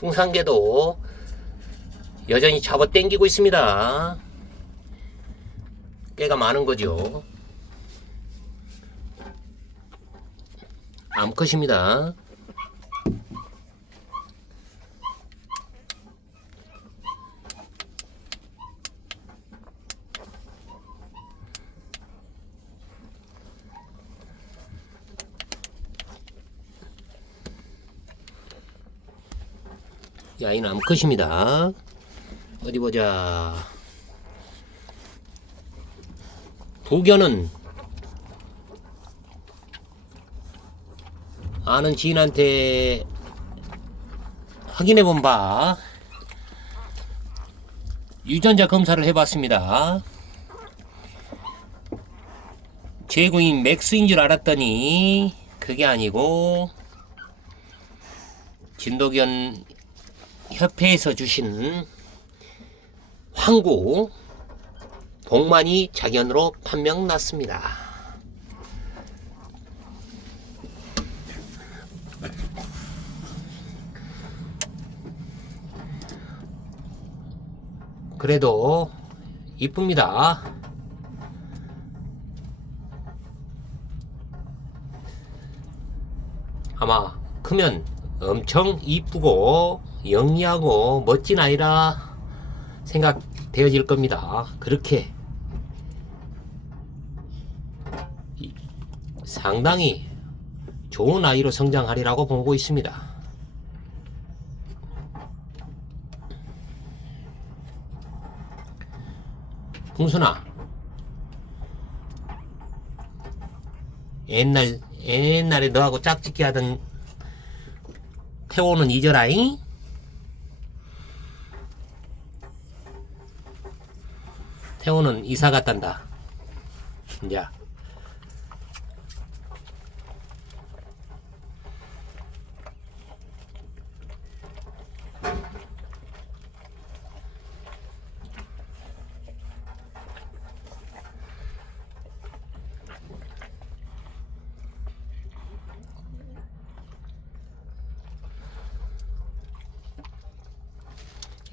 풍산개도 여전히 잡아 당기고 있습니다. 깨가 많은 거죠. 암컷입니다. 이 아이는 암컷입니다. 어디 보자. 도견은 아는 지인한테 확인해 본 바 유전자 검사를 해봤습니다. 제구인 맥스인 줄 알았더니 그게 아니고 진도견 협회에서 주신 황구 복만이 자견으로 판명 났습니다. 그래도 이쁩니다. 아마 크면 엄청 이쁘고 영리하고 멋진 아이라 생각되어질 겁니다. 그렇게 이- 상당히 좋은 아이로 성장하리라고 보고 있습니다. 풍순아 옛날 옛날에 너하고 짝짓기 하던 태호는 잊어라잉? 태호는 이사 갔단다. 이제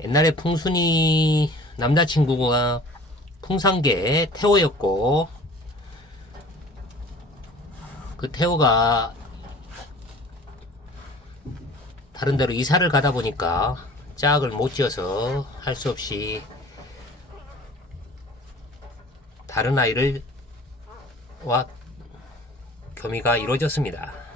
옛날에 풍순이 남자친구가 풍산계 태호였고 그 태호가 다른 데로 이사를 가다 보니까 짝을 못 지어서 할 수 없이 다른 아이를 와 교미가 이루어졌습니다.